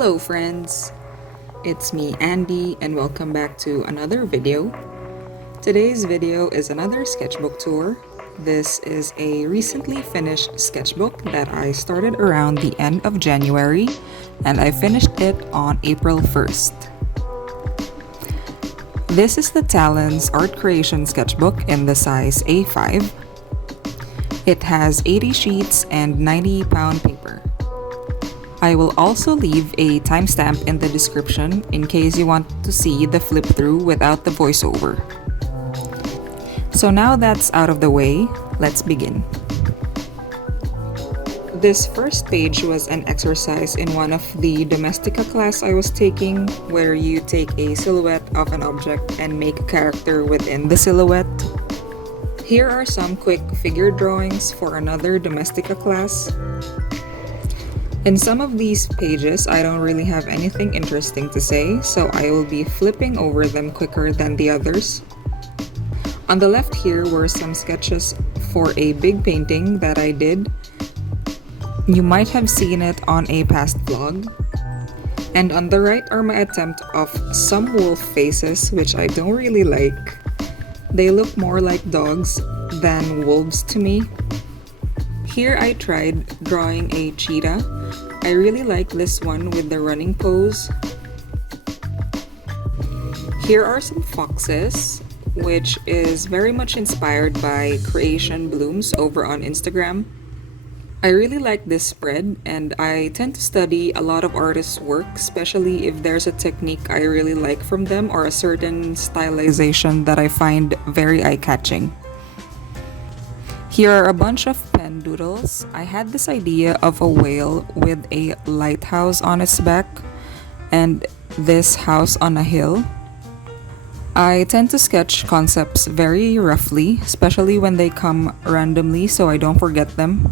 Hello friends! It's me Andy and welcome back to another video. Today's video is another sketchbook tour. This is a recently finished sketchbook that I started around the end of January and I finished it on April 1st. This is the Talon's art creation sketchbook in the size A5. It has 80 sheets and 90-pound paper. I will also leave a timestamp in the description in case you want to see the flip through without the voiceover. So now that's out of the way, let's begin. This first page was an exercise in one of the Domestica class I was taking, where you take a silhouette of an object and make a character within the silhouette. Here are some quick figure drawings for another Domestica class. In some of these pages, I don't really have anything interesting to say, so I will be flipping over them quicker than the others. On the left here were some sketches for a big painting that I did. You might have seen it on a past vlog. And on the right are my attempt of some wolf faces, which I don't really like. They look more like dogs than wolves to me. Here I tried drawing a cheetah. I really like this one with the running pose. Here are some foxes, which is very much inspired by Creation Blooms over on Instagram. I really like this spread and I tend to study a lot of artists' work, especially if there's a technique I really like from them or a certain stylization that I find very eye-catching. Here are a bunch of pen doodles. I had this idea of a whale with a lighthouse on its back and this house on a hill. I tend to sketch concepts very roughly, especially when they come randomly so I don't forget them.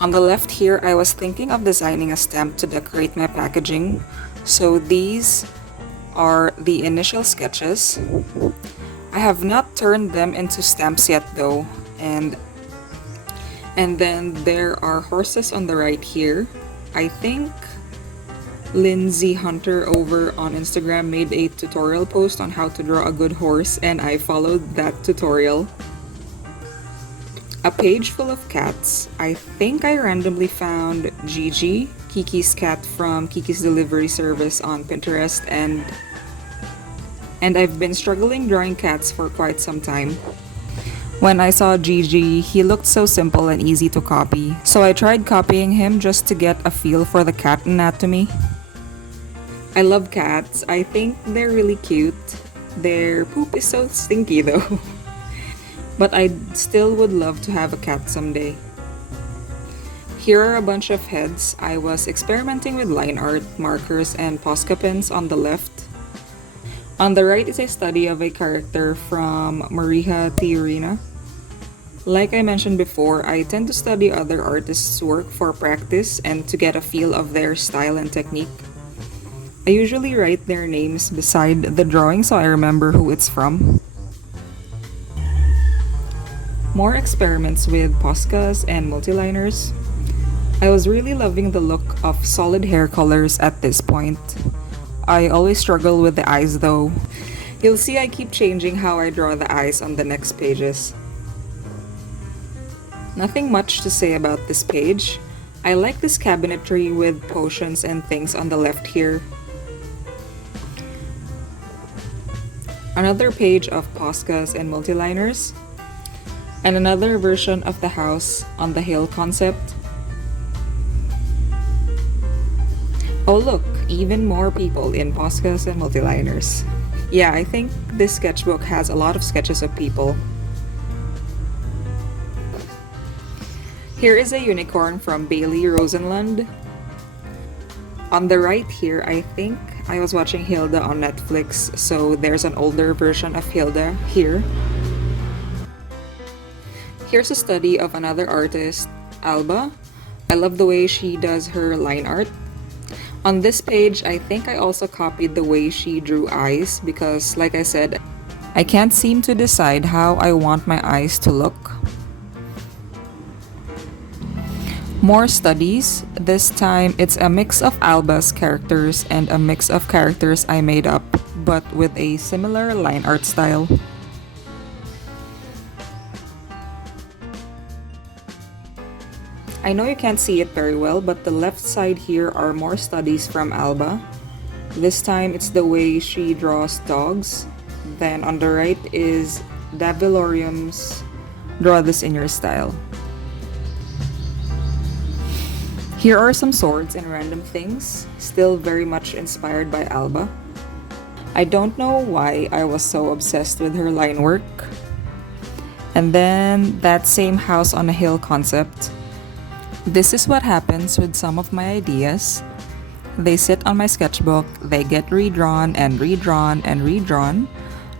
On the left here, I was thinking of designing a stamp to decorate my packaging. So these are the initial sketches. I have not turned them into stamps yet though. And then there are horses on the right here. I think Lindsay Hunter over on Instagram made a tutorial post on how to draw a good horse and I followed that tutorial. A page full of cats. I think I randomly found Gigi, Kiki's cat from Kiki's Delivery Service on Pinterest and I've been struggling drawing cats for quite some time. When I saw Gigi, he looked so simple and easy to copy, so I tried copying him just to get a feel for the cat anatomy. I love cats. I think they're really cute. Their poop is so stinky though. But I still would love to have a cat someday. Here are a bunch of heads. I was experimenting with line art, markers, and Posca pens on the left. On the right is a study of a character from Mariha Tiurina. Like I mentioned before, I tend to study other artists' work for practice and to get a feel of their style and technique. I usually write their names beside the drawing so I remember who it's from. More experiments with Poscas and multiliners. I was really loving the look of solid hair colors at this point. I always struggle with the eyes though. You'll see I keep changing how I draw the eyes on the next pages. Nothing much to say about this page. I like this cabinetry with potions and things on the left here. Another page of Poscas and multiliners. And another version of the house on the hill concept. Oh look, even more people in Poscas and multiliners. Yeah, I think this sketchbook has a lot of sketches of people. Here is a unicorn from Bailey Rosenlund. On the right here, I think I was watching Hilda on Netflix, so there's an older version of Hilda here. Here's a study of another artist, Alba. I love the way she does her line art. On this page, I think I also copied the way she drew eyes because, like I said, I can't seem to decide how I want my eyes to look. More studies. This time it's a mix of Alba's characters and a mix of characters I made up, but with a similar line art style. I know you can't see it very well, but the left side here are more studies from Alba. This time it's the way she draws dogs. Then on the right is Davilorium's Draw This in Your Style. Here are some swords and random things, still very much inspired by Alba. I don't know why I was so obsessed with her line work. And then that same house on a hill concept. This is what happens with some of my ideas. They sit on my sketchbook, they get redrawn and redrawn and redrawn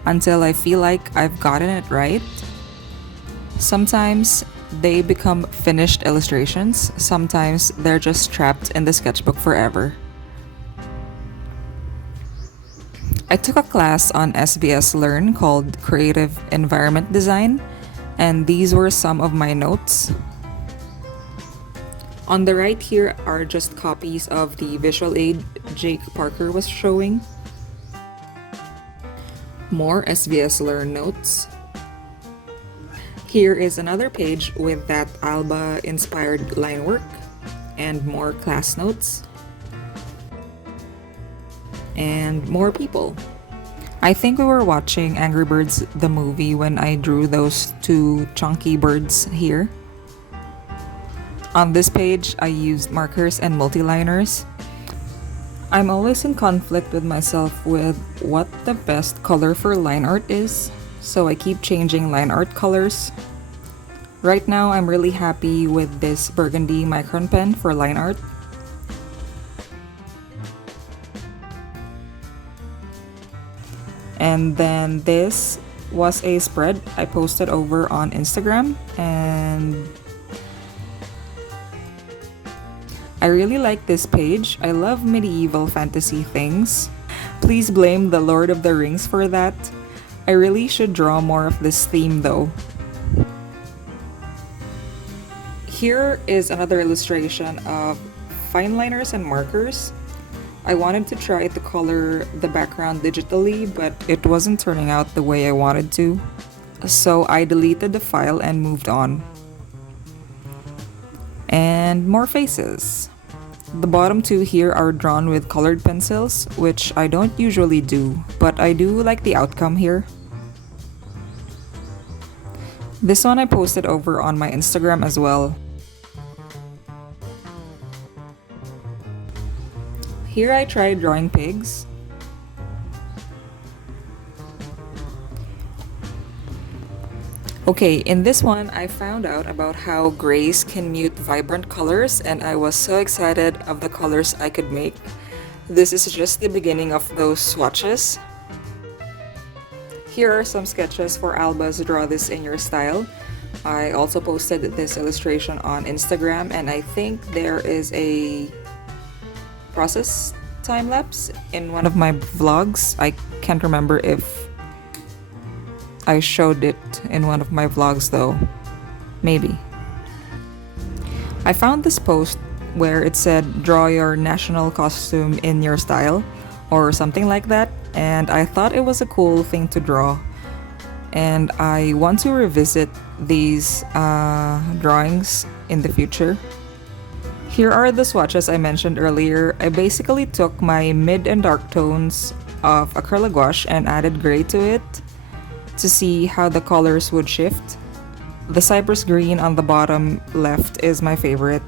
until I feel like I've gotten it right. Sometimes they become finished illustrations, sometimes they're just trapped in the sketchbook forever. I took a class on SVS Learn called Creative Environment Design, and these were some of my notes. On the right here are just copies of the visual aid Jake Parker was showing. More SVS Learn notes. Here is another page with that Alba-inspired line work and more class notes. And more people. I think we were watching Angry Birds the movie when I drew those two chunky birds here. On this page, I used markers and multiliners. I'm always in conflict with myself with what the best color for line art is, so I keep changing line art colors. Right now, I'm really happy with this burgundy micron pen for line art. And then this was a spread I posted over on Instagram, and I really like this page. I love medieval fantasy things. Please blame the Lord of the Rings for that. I really should draw more of this theme though. Here is another illustration of fine liners and markers. I wanted to try to color the background digitally, but it wasn't turning out the way I wanted to. So I deleted the file and moved on. And more faces. The bottom two here are drawn with colored pencils, which I don't usually do, but I do like the outcome here. This one I posted over on my Instagram as well. Here I tried drawing pigs. Okay, in this one, I found out about how grays can mute vibrant colors, and I was so excited of the colors I could make. This is just the beginning of those swatches. Here are some sketches for Alba's Draw This in Your Style. I also posted this illustration on Instagram, and I think there is a process time-lapse in one of my vlogs. I can't remember if I showed it in one of my vlogs though. Maybe. I found this post where it said draw your national costume in your style or something like that, and I thought it was a cool thing to draw, and I want to revisit these drawings in the future. Here are the swatches I mentioned earlier. I basically took my mid and dark tones of acrylic gouache and added gray to it to see how the colors would shift. The cypress green on the bottom left is my favorite.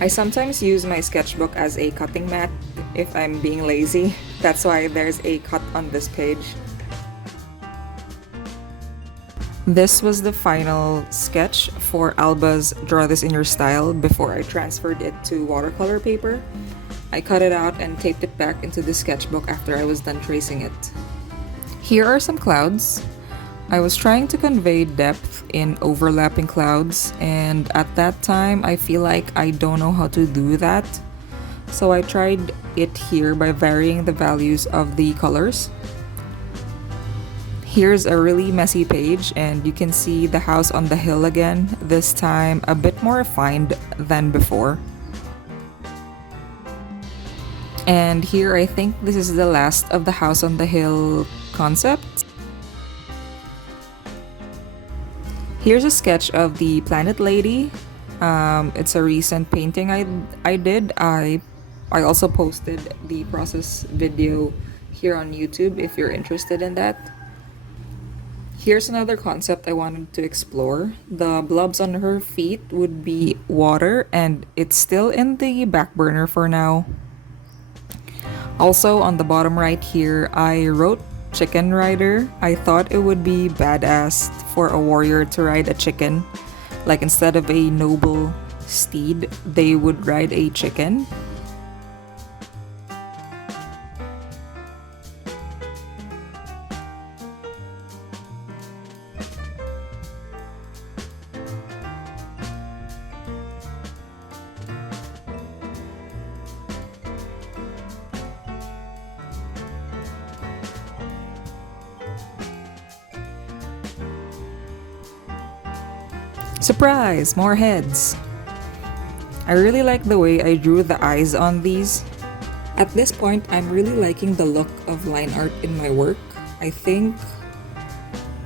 I sometimes use my sketchbook as a cutting mat if I'm being lazy. That's why there's a cut on this page. This was the final sketch for Alba's Draw This in Your Style before I transferred it to watercolor paper. I cut it out and taped it back into the sketchbook after I was done tracing it. Here are some clouds. I was trying to convey depth in overlapping clouds, and at that time I feel like I don't know how to do that. So I tried it here by varying the values of the colors. Here's a really messy page, and you can see the house on the hill again, this time a bit more refined than before. And here I think this is the last of the house on the hill concept. Here's a sketch of the planet lady. It's a recent painting I did. I also posted the process video here on YouTube if you're interested in that. Here's another concept I wanted to explore. The blobs on her feet would be water, and it's still in the back burner for now. Also, on the bottom right here, I wrote chicken rider. I thought it would be badass for a warrior to ride a chicken. Like instead of a noble steed, they would ride a chicken. Surprise! More heads! I really like the way I drew the eyes on these. At this point, I'm really liking the look of line art in my work. I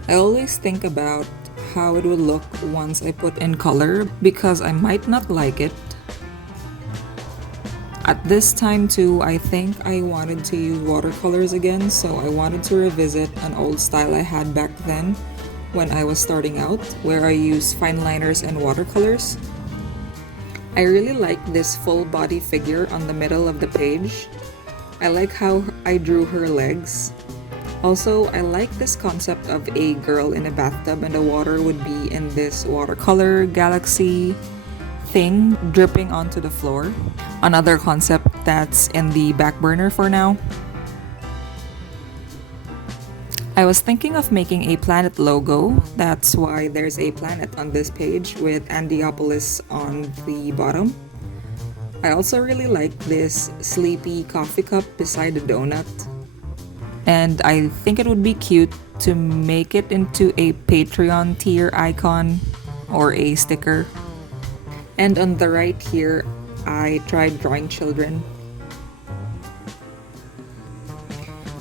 always think about how it would look once I put in color because I might not like it. At this time too, I think I wanted to use watercolors again, so I wanted to revisit an old style I had back then when I was starting out, where I used fine liners and watercolors. I really like this full body figure on the middle of the page. I like how I drew her legs. Also, I like this concept of a girl in a bathtub and the water would be in this watercolor galaxy thing dripping onto the floor. Another concept that's in the back burner for now. I was thinking of making a planet logo. That's why there's a planet on this page with Andiopolis on the bottom. I also really like this sleepy coffee cup beside the donut. And I think it would be cute to make it into a Patreon tier icon or a sticker. And on the right here, I tried drawing children.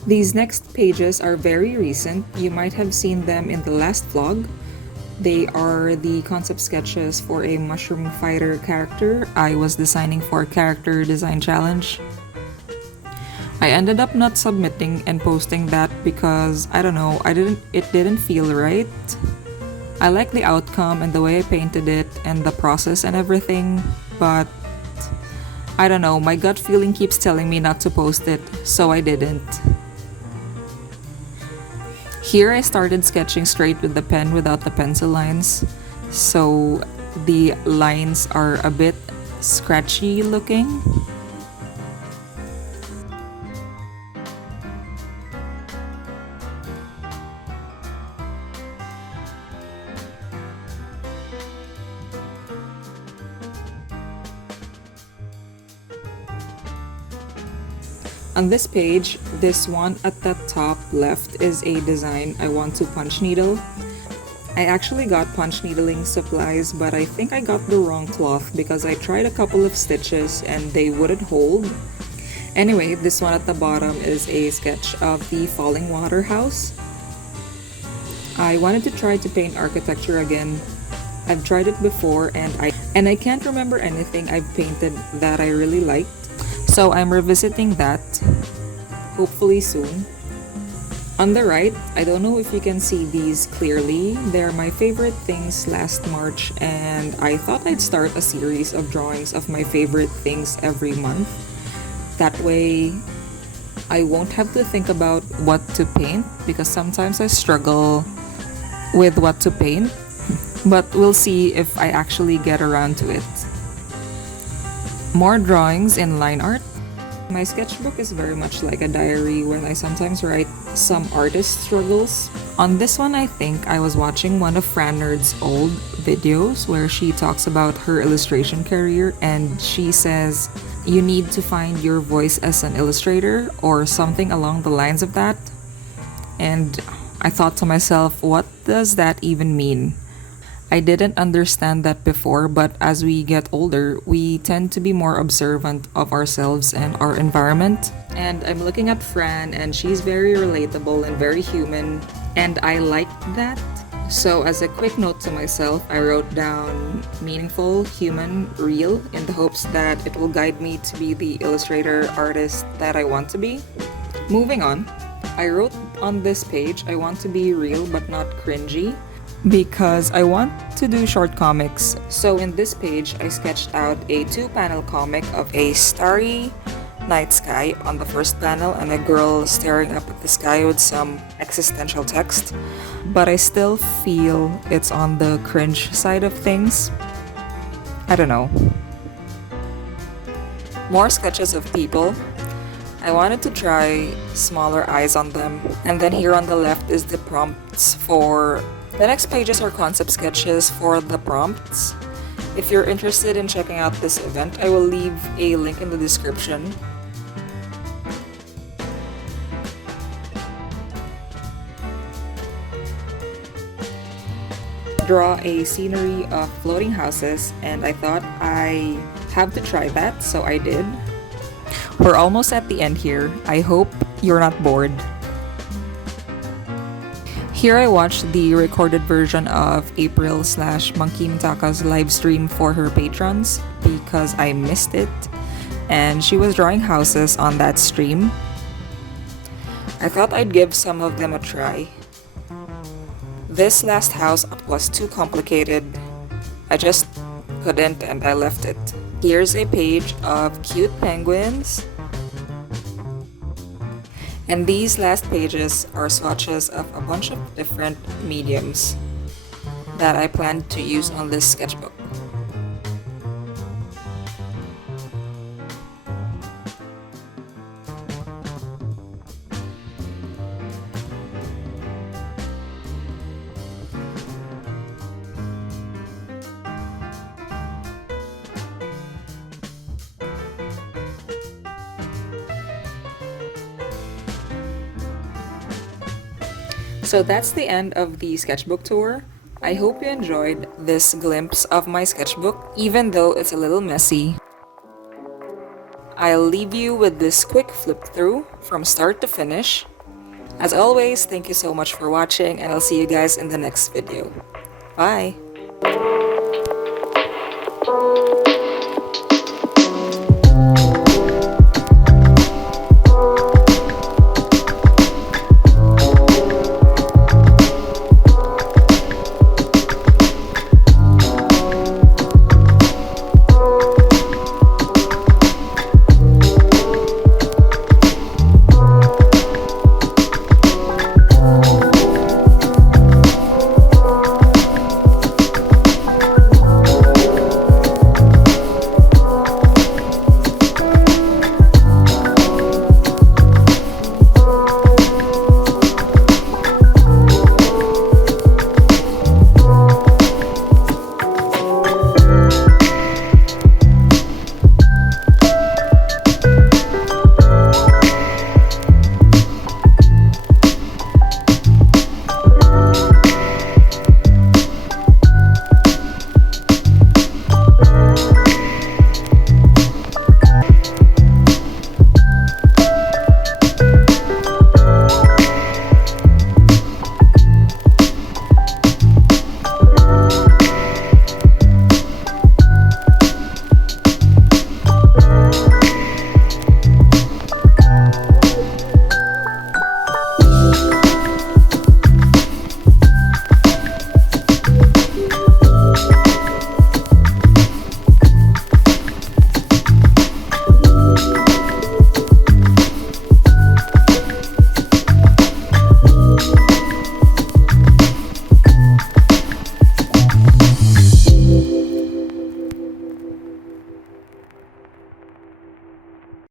These next pages are very recent. You might have seen them in the last vlog. They are the concept sketches for a mushroom fighter character I was designing for a character design challenge. I ended up not submitting and posting that because I don't know, it didn't feel right. I like the outcome and the way I painted it and the process and everything, but I don't know, my gut feeling keeps telling me not to post it, so I didn't. Here I started sketching straight with the pen without the pencil lines, so the lines are a bit scratchy looking. On this page, this one at the top left is a design I want to punch needle. I actually got punch needling supplies, but I think I got the wrong cloth because I tried a couple of stitches and they wouldn't hold. Anyway, this one at the bottom is a sketch of the falling water house. I wanted to try to paint architecture again. I've tried it before and I can't remember anything I've painted that I really liked. So I'm revisiting that, hopefully soon. On the right, I don't know if you can see these clearly. They're my favorite things last March, and I thought I'd start a series of drawings of my favorite things every month. That way, I won't have to think about what to paint because sometimes I struggle with what to paint. But we'll see if I actually get around to it. More drawings in line art. My sketchbook is very much like a diary when I sometimes write some artist struggles. On this one, I think I was watching one of Fran Nerd's old videos where she talks about her illustration career and she says you need to find your voice as an illustrator or something along the lines of that. And I thought to myself, what does that even mean? I didn't understand that before, but as we get older, we tend to be more observant of ourselves and our environment. And I'm looking at Fran, and she's very relatable and very human, and I liked that. So, as a quick note to myself, I wrote down meaningful, human, real in the hopes that it will guide me to be the illustrator artist that I want to be. Moving on, I wrote on this page, I want to be real but not cringy because I want to do short comics. So in this page, I sketched out a 2-panel comic of a starry night sky on the first panel and a girl staring up at the sky with some existential text. But I still feel it's on the cringe side of things. I don't know. More sketches of people. I wanted to try smaller eyes on them. And then here on the left is the prompts for... The next pages are concept sketches for the prompts. If you're interested in checking out this event, I will leave a link in the description. Draw a scenery of floating houses, and I thought I have to try that, so I did. We're almost at the end here. I hope you're not bored. Here I watched the recorded version of April/Monkey Mitaka's live stream for her patrons because I missed it, and she was drawing houses on that stream. I thought I'd give some of them a try. This last house was too complicated. I just couldn't and I left it. Here's a page of cute penguins. And these last pages are swatches of a bunch of different mediums that I plan to use on this sketchbook. So that's the end of the sketchbook tour. I hope you enjoyed this glimpse of my sketchbook, even though it's a little messy. I'll leave you with this quick flip through from start to finish. As always, thank you so much for watching, and I'll see you guys in the next video. Bye!